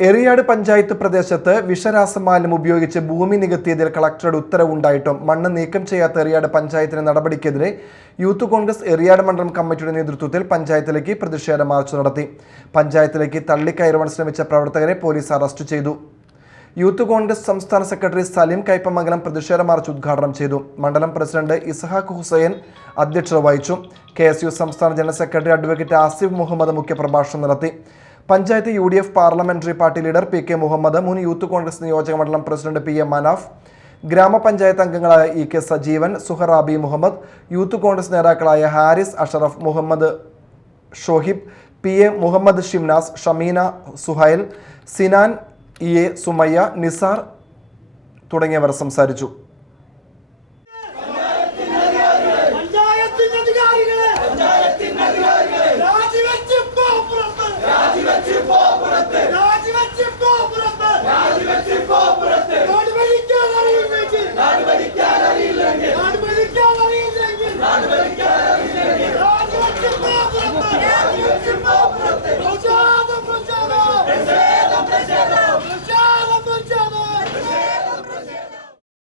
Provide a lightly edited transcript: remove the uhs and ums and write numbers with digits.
എറിയാട് പഞ്ചായത്ത് പ്രദേശത്ത് വിഷരാസമാലിന്യം ഉപയോഗിച്ച് ഭൂമി നികത്തിയതിൽ കളക്ടറുടെ ഉത്തരവുണ്ടായിട്ടും മണ്ണ് നീക്കം ചെയ്യാത്ത എറിയാട് പഞ്ചായത്തിന് നടപടിക്കെതിരെ യൂത്ത് കോൺഗ്രസ് എറിയാട് മണ്ഡലം കമ്മിറ്റിയുടെ നേതൃത്വത്തിൽ പഞ്ചായത്തിലേക്ക് പ്രതിഷേധ മാർച്ച് നടത്തി. പഞ്ചായത്തിലേക്ക് തള്ളിക്കയറുവാൻ ശ്രമിച്ച പ്രവർത്തകരെ പോലീസ് അറസ്റ്റ് ചെയ്തു. യൂത്ത് കോൺഗ്രസ് സംസ്ഥാന സെക്രട്ടറി സലീം കൈപ്പമംഗലം പ്രതിഷേധ മാർച്ച് ഉദ്ഘാടനം ചെയ്തു. മണ്ഡലം പ്രസിഡന്റ് ഇസ്ഹാഖ് ഹുസൈൻ അധ്യക്ഷത വഹിച്ചു. KSU സംസ്ഥാന general secretary advocate Asif Muhammad മുഖ്യപ്രഭാഷണം നടത്തി. Panchayat UDF parliamentary party leader PK Muhammad, മുൻ യൂത്ത് കോൺഗ്രസ് നിയോജക മണ്ഡലം പ്രസിഡന്റ് PM മനാഫ്, ഗ്രാമപഞ്ചായത്ത് അംഗങ്ങളായ EK സജീവൻ, സുഹറാബി മുഹമ്മദ്, യൂത്ത് കോൺഗ്രസ് നേതാക്കളായ ഹാരിസ് അഷറഫ്, മുഹമ്മദ് ഷോഹിബ്, PA മുഹമ്മദ് ഷിംനാസ്, ഷമീന സുഹൈൽ, സിനാൻ EA, സുമയ്യ, നിസാർ തുടങ്ങിയവർ സംസാരിച്ചു.